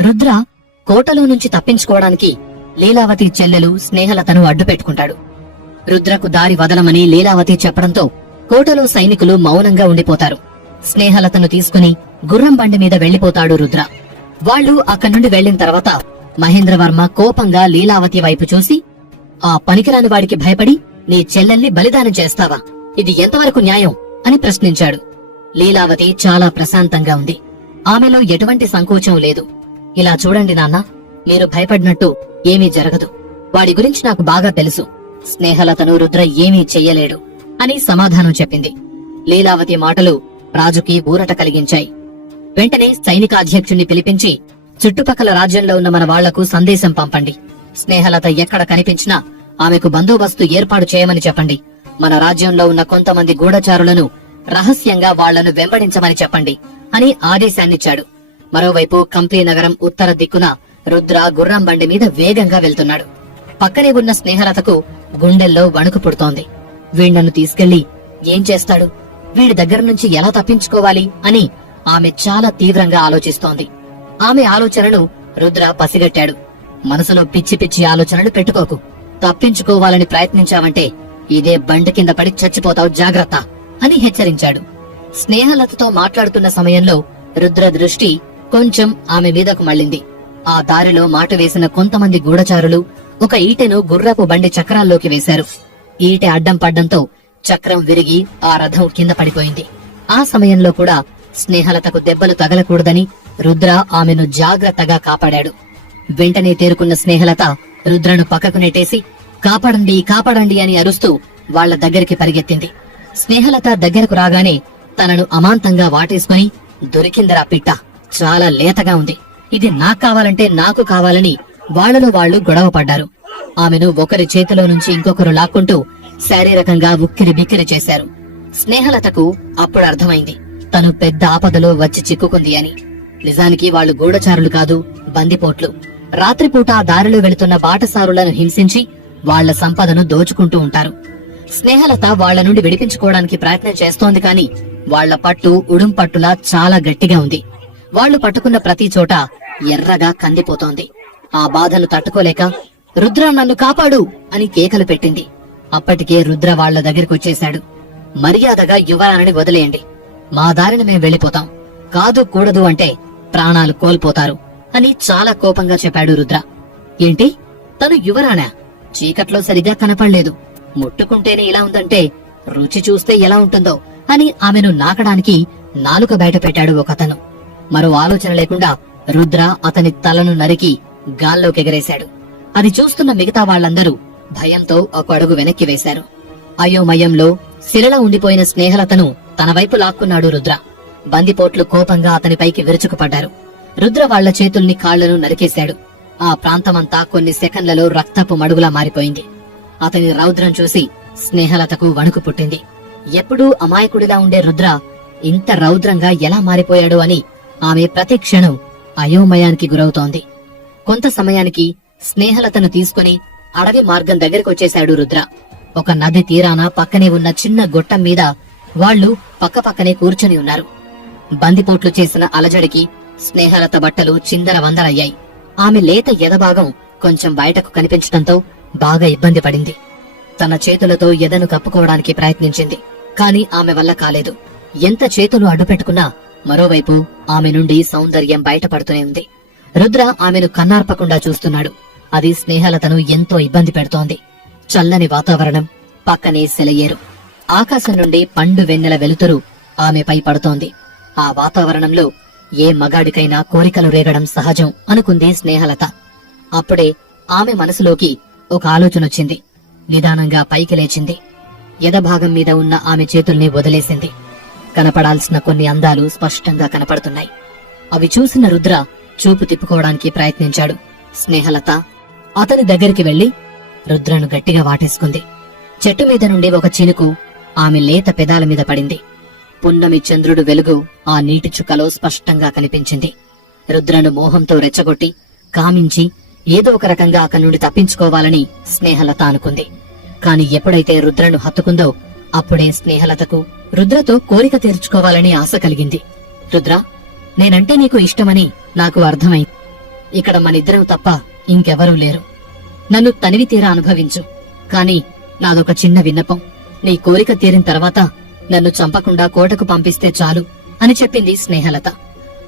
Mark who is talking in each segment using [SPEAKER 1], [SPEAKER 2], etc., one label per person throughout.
[SPEAKER 1] రుద్ర కోటలో నుంచి తప్పించుకోవడానికి లీలావతి చెల్లెలు స్నేహలతను అడ్డుపెట్టుకుంటాడు. రుద్రకు దారి వదలమని లీలావతి చెప్పడంతో కోటలో సైనికులు మౌనంగా ఉండిపోతారు. స్నేహలతను తీసుకుని గుర్రం బండి మీద వెళ్ళిపోతాడు రుద్ర. వాళ్ళు అక్కడి నుండి వెళ్ళిన తర్వాత మహేంద్రవర్మ కోపంగా లీలావతి వైపు చూసి ఆ పనికిరాని వాడికి భయపడి నీ చెల్లెల్ని బలిదానం చేస్తావా? ఇది ఎంతవరకు న్యాయం? అని ప్రశ్నించాడు. లీలావతి చాలా ప్రశాంతంగా ఉంది. ఆమెలో ఎటువంటి సంకోచం లేదు. ఇలా చూడండి నాన్న మీరు భయపడినట్టు ఏమీ జరగదు. వాడి గురించి నాకు బాగా తెలుసు. స్నేహలతను రుద్ర ఏమీ చెయ్యలేడు అని సమాధానం చెప్పింది. లీలావతి మాటలు రాజుకి ఊరట కలిగించాయి. వెంటనే సైనికాధ్యక్షుణ్ణి పిలిపించి చుట్టుపక్కల రాజ్యంలో ఉన్న మన వాళ్ళకు సందేశం పంపండి. స్నేహలత ఎక్కడ కనిపించినా ఆమెకు బందోబస్తు ఏర్పాటు చేయమని చెప్పండి. మన రాజ్యంలో ఉన్న కొంతమంది గూఢచారులను రహస్యంగా వాళ్ళను వెంబడించమని చెప్పండి అని ఆదేశాన్నిచ్చాడు. మరోవైపు కంపీ నగరం ఉత్తర దిక్కున రుద్ర గుర్రం బండి మీద వేగంగా వెళ్తున్నాడు. పక్కనే ఉన్న స్నేహలతకు గుండెల్లో వణుకు పుడుతోంది. వీణ్ణను తీసుకెళ్ళి ఏం చేస్తాడు? వీడి దగ్గర నుంచి ఎలా తప్పించుకోవాలి అని ఆమె చాలా తీవ్రంగా ఆలోచిస్తోంది. ఆమె ఆలోచనను రుద్ర పసిగట్టాడు. మనసులో పిచ్చి పిచ్చి ఆలోచనలు పెట్టుకోకు. తప్పించుకోవాలని ప్రయత్నించావంటే ఇదే బండి కింద పడి చచ్చిపోతావు జాగ్రత్త అని హెచ్చరించాడు. స్నేహలతతో మాట్లాడుతున్న సమయంలో రుద్ర దృష్టి కొంచెం ఆమె మీదకు మళ్ళింది. ఆ దారిలో మాట వేసిన కొంతమంది గూఢచారులు ఒక ఈటెను గుర్రపు బండి చక్రాల్లోకి వేశారు. ఈటె అడ్డం పడ్డంతో చక్రం విరిగి ఆ రథం కింద పడిపోయింది. ఆ సమయంలో కూడా స్నేహలతకు దెబ్బలు తగలకూడదని రుద్ర ఆమెను జాగ్రత్తగా కాపాడాడు. వెంటనే తేరుకున్న స్నేహలత రుద్రను పక్కకు నెట్టేసి కాపాడండి కాపాడండి అని అరుస్తూ వాళ్ళ దగ్గరికి పరిగెత్తింది. స్నేహలత దగ్గరకు రాగానే తనను అమాంతంగా వాటేసుకుని దొరికిందిరా పిట్ట చాలా లేతగా ఉంది. ఇది నాకు కావాలంటే నాకు కావాలని వాళ్ళలో వాళ్ళు గొడవ పడ్డారు. ఆమెను ఒకరి చేతిలో నుంచి ఇంకొకరు లాక్కుంటూ శారీరకంగా ఉక్కిరి బిక్కిరి చేశారు. స్నేహలతకు అప్పుడు అర్థమైంది. తను పెద్ద ఆపదలో వచ్చి చిక్కుకుంది అని. నిజానికి వాళ్ళు గూఢచారులు కాదు బందిపోట్లు. రాత్రిపూట ఆ దారిలో వెళుతున్న బాటసారులను హింసించి వాళ్ళ సంపదను దోచుకుంటూ ఉంటారు. స్నేహలత వాళ్ళ నుండి విడిపించుకోవడానికి ప్రయత్నం చేస్తోంది కాని వాళ్ళ పట్టు ఉడుం పట్టులా చాలా గట్టిగా ఉంది. వాళ్ళు పట్టుకున్న ప్రతి చోట ఎర్రగా కందిపోతోంది. ఆ బాధను తట్టుకోలేక రుద్ర నన్ను కాపాడు! అని కేకలు పెట్టింది. అప్పటికే రుద్ర వాళ్ళ దగ్గరికొచ్చేశాడు మర్యాదగా యువరాణిని వదిలేయండి. మా దారిని మేం వెళ్ళిపోతాం. కాదు కూడదు అంటే ప్రాణాలు కోల్పోతారు అని చాలా కోపంగా చెప్పాడు రుద్ర. ఏంటి? తను యువరాణ? చీకట్లో సరిగా కనపడలేదు. ముట్టుకుంటేనే ఇలా ఉందంటే రుచి చూస్తే ఎలా ఉంటుందో అని ఆమెను నాకడానికి నాలుక బయట పెట్టాడు ఒకతను. మరో ఆలోచన లేకుండా రుద్ర అతని తలను నరికి గాల్లోకి ఎగరేశాడు. అది చూస్తున్న మిగతా వాళ్ళందరూ భయంతో ఒక అడుగు వెనక్కి వేశారు. అయోమయంలో శిలలో ఉండిపోయిన స్నేహలతను తన వైపు లాక్కున్నాడు రుద్ర. బందిపోట్లు కోపంగా అతనిపైకి విరుచుకుపడ్డారు. రుద్ర వాళ్ళ చేతుల్ని కాళ్ళను నరికేశాడు. ఆ ప్రాంతమంతా కొన్ని సెకండ్లలో రక్తపు మడుగులా మారిపోయింది. అతని రౌద్రం చూసి స్నేహలతకు వణుకు పుట్టింది. ఎప్పుడూ అమాయకుడిలా ఉండే రుద్ర ఇంత రౌద్రంగా ఎలా మారిపోయాడు అని ఆమె ప్రతి క్షణం అయోమయానికి గురవుతోంది. కొంత సమయానికి స్నేహలతను తీసుకుని అడవి మార్గం దగ్గరకొచ్చేశాడు రుద్ర. ఒక నది తీరాన పక్కనే ఉన్న చిన్న గొట్టం మీద వాళ్ళు పక్కపక్కనే కూర్చొని ఉన్నారు. బందిపోట్లు చేసిన అలజడికి స్నేహలత బట్టలు చిందర వందరయ్యాయి ఆమె లేత ఎదభాగం కొంచెం బయటకు కనిపించడంతో బాగా ఇబ్బంది పడింది. తన చేతులతో ఎదను కప్పుకోవడానికి ప్రయత్నించింది కాని ఆమె వల్ల కాలేదు. ఎంత చేతులు అడ్డుపెట్టుకున్నా మరోవైపు ఆమె నుండి సౌందర్యం బయటపడుతూనే ఉంది. రుద్ర ఆమెను కన్నార్పకుండా చూస్తున్నాడు. అది స్నేహలతను ఎంతో ఇబ్బంది పెడుతోంది. చల్లని వాతావరణం పక్కనే సెలయేరు. ఆకాశం నుండి పండు వెన్నెల వెలుతురు ఆమెపై పడుతోంది. ఆ వాతావరణంలో ఏ మగాడికైనా కోరికలు రేగడం సహజం అనుకుంది స్నేహలత. అప్పుడే ఆమె మనసులోకి ఒక ఆలోచనొచ్చింది నిదానంగా పైకి లేచింది. ఎదభాగం మీద ఉన్న ఆమె చేతుల్ని వదిలేసింది. కనపడాల్సిన కొన్ని అందాలు స్పష్టంగా కనపడుతున్నాయి. అవి చూసిన రుద్ర చూపు తిప్పుకోవడానికి ప్రయత్నించాడు. స్నేహలత అతని దగ్గరికి వెళ్ళి రుద్రను గట్టిగా వాటేసుకుంది. చెట్టు మీద నుండి ఒక చినుకు ఆమె లేత పెదాల మీద పడింది. పున్నమి చంద్రుడు వెలుగు ఆ నీటి చుక్కలో స్పష్టంగా కనిపించింది. రుద్రను మోహంతో రెచ్చగొట్టి కామించి ఏదో ఒక రకంగా అక్కడి నుండి తప్పించుకోవాలని స్నేహలత అనుకుంది. కాని ఎప్పుడైతే రుద్రను హత్తుకుందో అప్పుడే స్నేహలతకు రుద్రతో కోరిక తీర్చుకోవాలని ఆశ కలిగింది. రుద్ర నేనంటే నీకు ఇష్టమని నాకు అర్థమైంది ఇక్కడ మనిద్దరం తప్ప ఇంకెవరూ లేరు. నన్ను తనివి తీరా అనుభవించు. కాని నాదొక చిన్న విన్నపం. నీ కోరిక తీరిన తర్వాత నన్ను చంపకుండా కోటకు పంపిస్తే చాలు అని చెప్పింది స్నేహలత.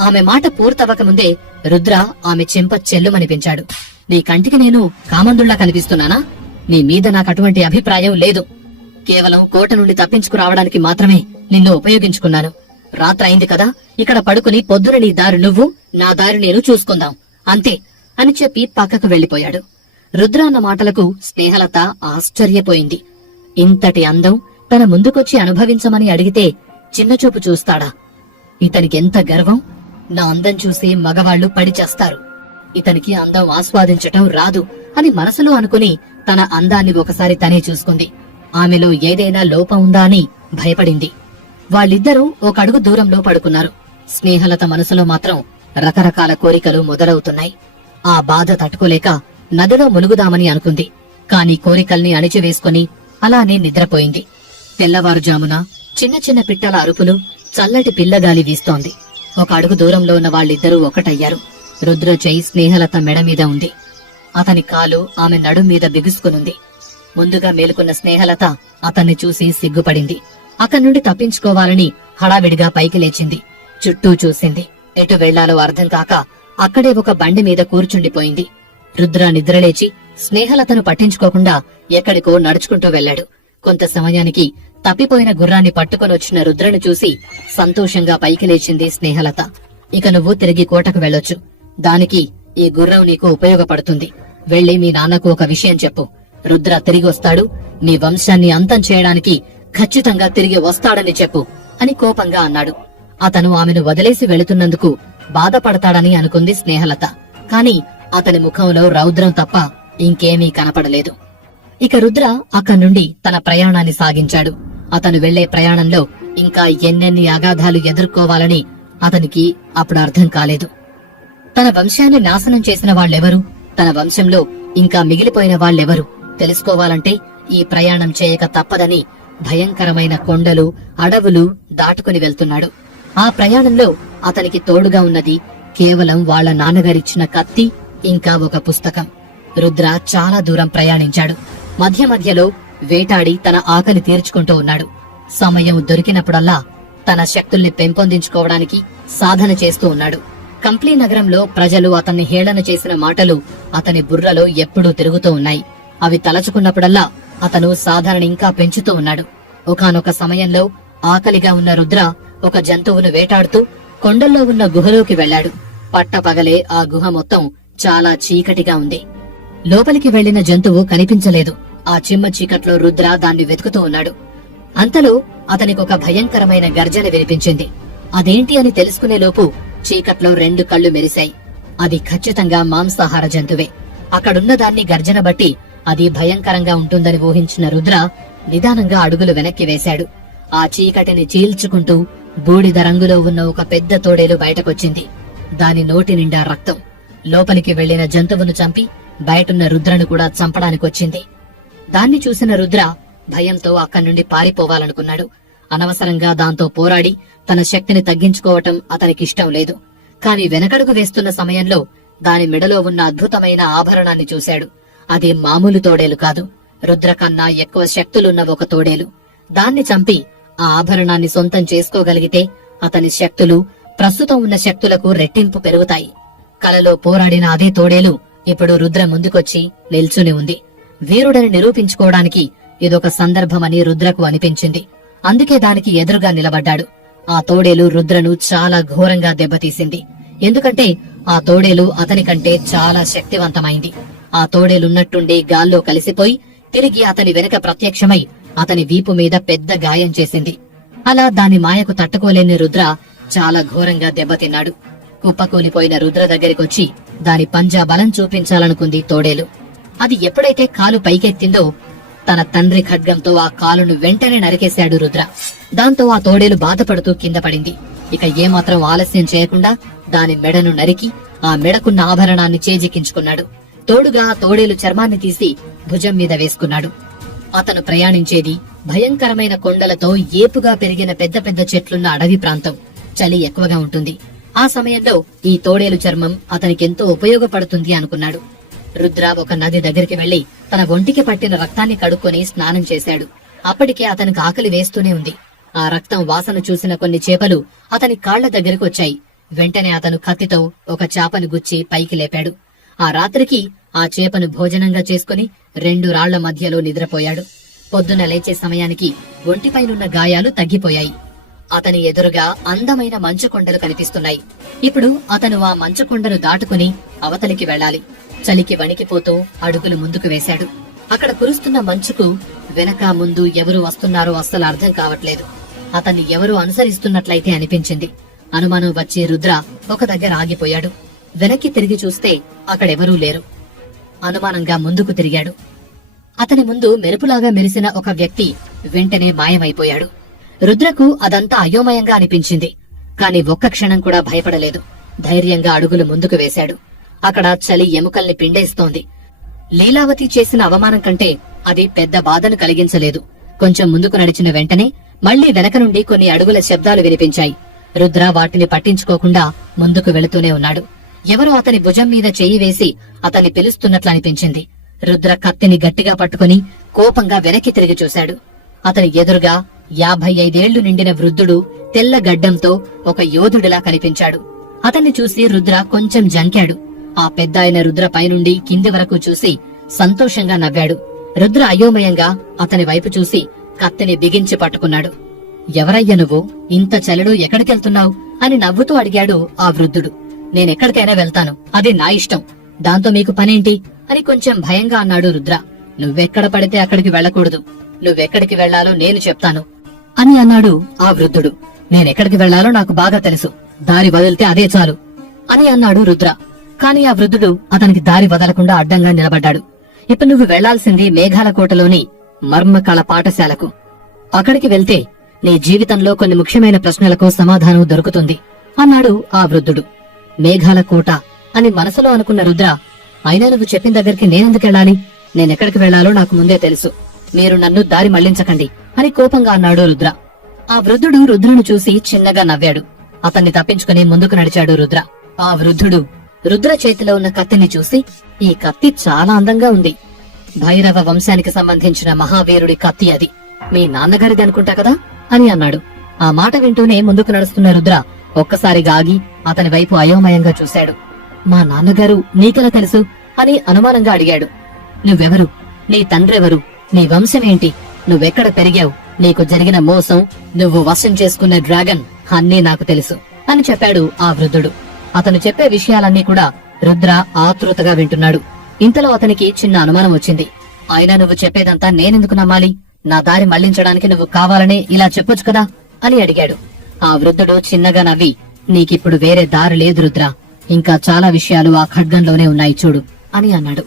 [SPEAKER 1] ఆమె మాట పూర్తవకముందే రుద్ర ఆమె చెంప చెల్లుమనిపించాడు. నీ కంటికి నేను కామందుళ్ళా కనిపిస్తున్నానా? నీ మీద నాకు అటువంటి అభిప్రాయం లేదు. కేవలం కోట నుండి తప్పించుకురావడానికి మాత్రమే నిన్ను ఉపయోగించుకున్నాను. రాత్రయింది కదా ఇక్కడ పడుకుని పొద్దున నీ దారి నువ్వు నా దారి నేను చూసుకుందాం. అంతే అని చెప్పి పక్కకు వెళ్ళిపోయాడు రుద్ర అన్న మాటలకు స్నేహలత ఆశ్చర్యపోయింది. ఇంతటి అందం తన ముందుకొచ్చి అనుభవించమని అడిగితే చిన్నచూపు చూస్తాడా? ఇతనికెంత గర్వం? నా అందం చూసి మగవాళ్ళు పడి చేస్తారు. ఇతనికి అందం ఆస్వాదించటం రాదు అని మనసులో అనుకుని తన అందాన్ని ఒకసారి తనే చూసుకుంది. ఆమెలో ఏదైనా లోపం ఉందా అని భయపడింది. వాళ్ళిద్దరూ ఒక అడుగు దూరంలో పడుకున్నారు. స్నేహలత మనసులో మాత్రం రకరకాల కోరికలు మొదలవుతున్నాయి. ఆ బాధ తట్టుకోలేక నదిలో ములుగుదామని అనుకుంది. కాని కోరికల్ని అణిచివేసుకుని అలానే నిద్రపోయింది. తెల్లవారుజామున చిన్న చిన్న పిట్టల అరుపులు చల్లటి పిల్లగాలి వీస్తోంది. ఒక అడుగు దూరంలో ఉన్న వాళ్ళిద్దరూ ఒకటయ్యారు. రుద్ర చేయి స్నేహలత మెడ మీద ఉంది. అతని కాలు ఆమె నడుం మీద బిగుసుకునుంది. ముందుగా మేలుకున్న స్నేహలత అతన్ని చూసి సిగ్గుపడింది. అక్కడి నుండి తప్పించుకోవాలని హడావిడిగా పైకి లేచింది. చుట్టూ చూసింది. ఎటు వెళ్ళాలో అర్థం కాక అక్కడే ఒక బండి మీద కూర్చుండిపోయింది. రుద్ర నిద్రలేచి స్నేహలతను పట్టించుకోకుండా ఎక్కడికో నడుచుకుంటూ వెళ్ళాడు కొంత సమయానికి తప్పిపోయిన గుర్రాన్ని పట్టుకొనొచ్చిన రుద్రను చూసి సంతోషంగా పైకి లేచింది స్నేహలత. ఇక నువ్వు తిరిగి కోటకు వెళ్ళొచ్చు. దానికి ఈ గుర్రం నీకు ఉపయోగపడుతుంది. వెళ్ళి మీ నాన్నకు ఒక విషయం చెప్పు. రుద్ర తిరిగి వస్తాడు నీ వంశాన్ని అంతం చేయడానికి ఖచ్చితంగా తిరిగి వస్తాడని చెప్పు అని కోపంగా అన్నాడు. అతను ఆమెను వదిలేసి వెళుతున్నందుకు బాధపడతాడని అనుకుంది స్నేహలత. కాని అతని ముఖంలో రౌద్రం తప్ప ఇంకేమీ కనపడలేదు. ఇక రుద్ర అక్కడి నుండి తన ప్రయాణాన్ని సాగించాడు. అతను వెళ్ళే ప్రయాణంలో ఇంకా ఎన్నెన్ని అగాధాలు ఎదుర్కోవాలని అతనికి అప్పుడు అర్థం కాలేదు. తన వంశాన్ని నాశనం చేసిన వాళ్ళెవరు? తన వంశంలో ఇంకా మిగిలిపోయిన వాళ్ళెవరు? తెలుసుకోవాలంటే ఈ ప్రయాణం చేయక తప్పదని భయంకరమైన కొండలు అడవులు దాటుకుని వెళ్తున్నాడు. ఆ ప్రయాణంలో అతనికి తోడుగా ఉన్నది కేవలం వాళ్ళ నాన్నగారిచ్చిన కత్తి ఇంకా ఒక పుస్తకం. రుద్ర చాలా దూరం ప్రయాణించాడు. మధ్య మధ్యలో వేటాడి తన ఆకలి తీర్చుకుంటూ ఉన్నాడు. సమయం దొరికినప్పుడల్లా తన శక్తుల్ని పెంపొందించుకోవడానికి సాధన చేస్తూ ఉన్నాడు. కంప్లీ నగరంలో ప్రజలు అతన్ని హేళన చేసిన మాటలు అతని బుర్రలో ఎప్పుడూ తిరుగుతూ ఉన్నాయి. అవి తలచుకున్నప్పుడల్లా అతను సాధారణ ఇంకా పెంచుతూ ఉన్నాడు. ఒకానొక సమయంలో ఆకలిగా ఉన్న రుద్ర ఒక జంతువును వేటాడుతూ కొండల్లో ఉన్న గుహలోకి వెళ్ళాడు పట్టపగలే ఆ గుహ మొత్తం చాలా చీకటిగా ఉంది. లోపలికి వెళ్ళిన జంతువు కనిపించలేదు. ఆ చిమ్మ చీకట్లో రుద్ర దాన్ని వెతుకుతూ ఉన్నాడు. అంతలో అతనికొక భయంకరమైన గర్జన వినిపించింది. అదేంటి అని తెలుసుకునే లోపు చీకట్లో రెండు కళ్ళు మెరిశాయి. అది ఖచ్చితంగా మాంసాహార జంతువే. అక్కడున్న దాన్ని గర్జన బట్టి అది భయంకరంగా ఉంటుందని ఊహించిన రుద్ర నిదానంగా అడుగులు వెనక్కి వేశాడు. ఆ చీకటిని చీల్చుకుంటూ బూడిద రంగులో ఉన్న ఒక పెద్ద తోడేలు బయటకొచ్చింది. దాని నోటి నిండా రక్తం. లోపలికి వెళ్ళిన జంతువును చంపి బయటున్న రుద్రను కూడా చంపడానికొచ్చింది. దాన్ని చూసిన రుద్ర భయంతో అక్కడి నుండి పారిపోవాలనుకున్నాడు. అనవసరంగా దాంతో పోరాడి తన శక్తిని తగ్గించుకోవటం అతనికిష్టం లేదు. కాని వెనకడుగు వేస్తున్న సమయంలో దాని మెడలో ఉన్న అద్భుతమైన ఆభరణాన్ని చూశాడు. అది మామూలు తోడేలు కాదు. రుద్రకన్నా ఎక్కువ శక్తులున్న ఒక తోడేలు. దాన్ని చంపి ఆ ఆభరణాన్ని సొంతం చేసుకోగలిగితే అతని శక్తులు ప్రస్తుతం ఉన్న శక్తులకు రెట్టింపు పెరుగుతాయి. కలలో పోరాడిన అదే తోడేలు ఇప్పుడు రుద్ర ముందుకొచ్చి నిల్చుని ఉంది. వీరుడని నిరూపించుకోవడానికి ఇదొక సందర్భమని రుద్రకు అనిపించింది. అందుకే దానికి ఎదురుగా నిలబడ్డాడు. ఆ తోడేలు రుద్రను చాలా ఘోరంగా దెబ్బతీసింది. ఎందుకంటే ఆ తోడేలు అతని కంటే చాలా శక్తివంతమైంది. ఆ తోడేలున్నట్టుండి గాల్లో కలిసిపోయి తిరిగి అతని వెనుక ప్రత్యక్షమై అతని వీపు మీద పెద్ద గాయం చేసింది. అలా దాని మాయకు తట్టుకోలేని రుద్ర చాలా ఘోరంగా దెబ్బతిన్నాడు. కుప్పకూలిపోయిన రుద్ర దగ్గరికొచ్చి దాని పంజా బలం చూపించాలనుకుంది తోడేలు. అది ఎప్పుడైతే కాలు పైకెత్తిందో తన తండ్రి ఖడ్గంతో ఆ కాలును వెంటనే నరికేశాడు రుద్ర. దాంతో ఆ తోడేలు బాధపడుతూ కింద పడింది. ఇక ఏమాత్రం ఆలస్యం చేయకుండా దాని మెడను నరికి ఆ మెడకున్న ఆభరణాన్ని చేజిక్కించుకున్నాడు. తోడుగా తోడేలు చర్మాన్ని తీసి భుజం మీద వేసుకున్నాడు. అతను ప్రయాణించేది భయంకరమైన కొండలతో ఏపుగా పెరిగిన పెద్ద పెద్ద చెట్లున్న అడవి ప్రాంతం. చలి ఎక్కువగా ఉంటుంది. ఆ సమయంలో ఈ తోడేలు చర్మం అతనికెంతో ఉపయోగపడుతుంది అనుకున్నాడు. రుద్ర ఒక నది దగ్గరికి వెళ్ళి తన ఒంటికి పట్టిన రక్తాన్ని కడుక్కొని స్నానం చేశాడు. అప్పటికే అతనికి ఆకలి వేస్తూనే ఉంది. ఆ రక్తం వాసన చూసిన కొన్ని చేపలు అతని కాళ్ళ దగ్గరకు వచ్చాయి. వెంటనే అతను కత్తితో ఒక చేపను గుచ్చి పైకి లేపాడు. ఆ రాత్రికి ఆ చేపను భోజనంగా చేసుకుని రెండు రాళ్ళ మధ్యలో నిద్రపోయాడు. పొద్దున లేచే సమయానికి ఒంటిపైనున్న గాయాలు తగ్గిపోయాయి. అతని ఎదురుగా అందమైన మంచు కొండలు కనిపిస్తున్నాయి. ఇప్పుడు అతను ఆ మంచు కొండను దాటుకుని అవతలికి వెళ్ళాలి. చలికి వణికిపోతూ అడుగులు ముందుకు వేశాడు. అక్కడ కురుస్తున్న మంచుకు వెనక ముందు ఎవరు వస్తున్నారో అస్సలు అర్థం కావట్లేదు. అతన్ని ఎవరు అనుసరిస్తున్నట్లయితే అనిపించింది. అనుమానం వచ్చే రుద్ర ఒక దగ్గర ఆగిపోయాడు. వెనక్కి తిరిగి చూస్తే అక్కడెవరూ లేరు. అనుమానంగా ముందుకు తిరిగాడు. అతని ముందు మెరుపులాగా మెరిసిన ఒక వ్యక్తి వెంటనే మాయమైపోయాడు. రుద్రకు అదంతా అయోమయంగా అనిపించింది. కాని ఒక్క క్షణం కూడా భయపడలేదు. ధైర్యంగా అడుగులు ముందుకు వేశాడు. అక్కడ చలి ఎముకల్ని పిండేస్తోంది. లీలావతి చేసిన అవమానం కంటే అది పెద్ద బాధను కలిగించలేదు. కొంచెం ముందుకు నడిచిన వెంటనే మళ్ళీ వెనక నుండి కొన్ని అడుగుల శబ్దాలు వినిపించాయి. రుద్ర వాటిని పట్టించుకోకుండా ముందుకు వెళుతూనే ఉన్నాడు. ఎవరో అతని భుజం మీద చెయ్యి వేసి అతన్ని పిలుస్తున్నట్లనిపించింది. రుద్ర కత్తిని గట్టిగా పట్టుకుని కోపంగా వెనక్కి తిరిగి చూశాడు. అతని ఎదురుగా యాభై ఐదేళ్ళు నిండిన వృద్ధుడు తెల్ల గడ్డంతో ఒక యోధుడిలా కనిపించాడు. అతన్ని చూసి రుద్ర కొంచెం జంకాడు. ఆ పెద్ద ఆయన రుద్ర పైనుండి కింది వరకు చూసి సంతోషంగా నవ్వాడు. రుద్ర అయోమయంగా అతని వైపు చూసి కత్తిని బిగించి పట్టుకున్నాడు. ఎవరయ్య నువ్వు? ఇంత చలిలో ఎక్కడికెళ్తున్నావు? అని నవ్వుతూ అడిగాడు ఆ వృద్ధుడు. నేనెక్కడికైనా వెళ్తాను. అది నా ఇష్టం. దాంతో మీకు పనేంటి? అని కొంచెం భయంగా అన్నాడు రుద్ర. నువ్వెక్కడ పడితే అక్కడికి వెళ్ళకూడదు. నువ్వెక్కడికి వెళ్ళాలో నేను చెప్తాను. అని అన్నాడు ఆ వృద్ధుడు. నేనెక్కడికి వెళ్ళాలో నాకు బాగా తెలుసు. దారి వదిలితే అదే చాలు. అని అన్నాడు రుద్ర. కాని ఆ వృద్ధుడు అతనికి దారి వదలకుండా అడ్డంగా నిలబడ్డాడు. ఇప్పుడు నువ్వు వెళ్ళాల్సింది మేఘాల కోటలోని మర్మకళ పాఠశాలకు. అక్కడికి వెళ్తే నీ జీవితంలో కొన్ని ముఖ్యమైన ప్రశ్నలకు సమాధానం దొరుకుతుంది అన్నాడు ఆ వృద్ధుడు. మేఘాల కోట అని మనసులో అనుకున్న రుద్ర అయినా నువ్వు చెప్పిన దగ్గరికి నేనెందుకెళ్ళాలి నేనెక్కడికి వెళ్ళాలో నాకు ముందే తెలుసు. మీరు నన్ను దారి మళ్ళించకండి అని కోపంగా అన్నాడు రుద్ర. ఆ వృద్ధుడు రుద్రుని చూసి చిన్నగా నవ్వాడు. అతన్ని తప్పించుకుని ముందుకు నడిచాడు రుద్ర. ఆ వృద్ధుడు రుద్ర చేతిలో ఉన్న కత్తిని చూసి ఈ కత్తి చాలా అందంగా ఉంది. భైరవ వంశానికి సంబంధించిన మహావీరుడి కత్తి అది. మీ నాన్నగారిది అనుకుంటా కదా? అని అన్నాడు. ఆ మాట వింటూనే ముందుకు నడుస్తున్న రుద్ర ఒక్కసారిగా ఆగి అతని వైపు అయోమయంగా చూశాడు. మా నాన్నగారు నీకెలా తెలుసు? అని అనుమానంగా అడిగాడు. నువ్వెవరు? నీ తండ్రెవరు? నీ వంశమేంటి? నువ్వెక్కడ పెరిగావు? నీకు జరిగిన మోసం నువ్వు వశం చేసుకున్న డ్రాగన్ అన్నీ నాకు తెలుసు అని చెప్పాడు ఆ వృద్ధుడు. అతను చెప్పే విషయాలన్నీ కూడా రుద్ర ఆతృతగా వింటున్నాడు. ఇంతలో అతనికి చిన్న అనుమానం వచ్చింది. అయినా నువ్వు చెప్పేదంతా నేనెందుకు నమ్మాలి? నా దారి మళ్ళించడానికి నువ్వు కావాలనే ఇలా చెప్పొచ్చు కదా? అని అడిగాడు. ఆ వృద్ధుడు చిన్నగా నవ్వి నీకిప్పుడు వేరే దారి లేదు రుద్ర. ఇంకా చాలా విషయాలు ఆ ఖడ్గంలోనే ఉన్నాయి చూడు అని అన్నాడు.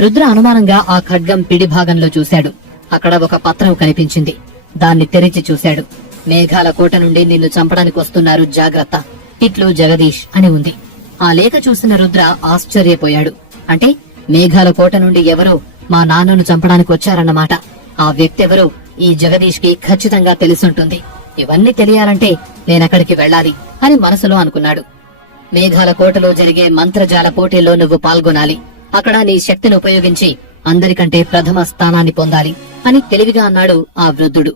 [SPEAKER 1] రుద్ర అనుమానంగా ఆ ఖడ్గం పిడి భాగంలో చూశాడు. అక్కడ ఒక పత్రం కనిపించింది. దాన్ని తెరిచి చూశాడు. మేఘాల కోట నుండి నిన్ను చంపడానికి వస్తున్నారు జాగ్రత్త. ఇట్లు జగదీష్ అని ఉంది. ఆ లేఖ చూసిన రుద్ర ఆశ్చర్యపోయాడు. అంటే మేఘాల కోట నుండి ఎవరో మా నాన్నను చంపడానికి వచ్చారన్నమాట. ఆ వ్యక్తి ఎవరో ఈ జగదీష్కి ఖచ్చితంగా తెలిసుంటుంది. ఇవన్నీ తెలియాలంటే నేనక్కడికి వెళ్ళాలి అని మనసులో అనుకున్నాడు. మేఘాల కోటలో జరిగే మంత్రజాల పోటీల్లో నువ్వు పాల్గొనాలి. అక్కడ నీ శక్తిని ఉపయోగించి అందరికంటే ప్రథమ స్థానాన్ని పొందాలి అని తెలివిగా అన్నాడు ఆ వృద్ధుడు.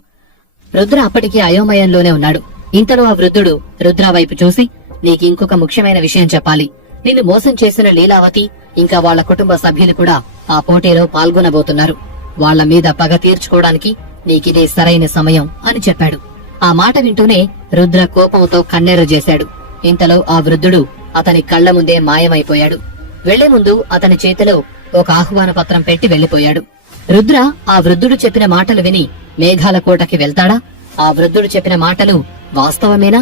[SPEAKER 1] రుద్ర అప్పటికి అయోమయంలోనే ఉన్నాడు. ఇంతలో ఆ వృద్ధుడు రుద్ర వైపు చూసి నీకింకొక ముఖ్యమైన విషయం చెప్పాలి. నిన్ను మోసం చేసిన లీలావతి ఇంకా వాళ్ళ కుటుంబ సభ్యులు కూడా ఆ పోటీలో పాల్గొనబోతున్నారు. వాళ్ళ మీద పగ తీర్చుకోవడానికి నీకిదే సరైన సమయం అని చెప్పాడు. ఆ మాట వింటూనే రుద్ర కోపంతో కన్నెర్ర చేశాడు. ఇంతలో ఆ వృద్ధుడు అతని కళ్ళ ముందే మాయమైపోయాడు. వెళ్ళే ముందు అతని చేతిలో ఒక ఆహ్వాన పత్రం పెట్టి వెళ్ళిపోయాడు రుద్ర ఆ వృద్ధుడు చెప్పిన మాటలు విని మేఘాల కోటకి వెళ్తాడా? ఆ వృద్ధుడు చెప్పిన మాటలు వాస్తవమేనా?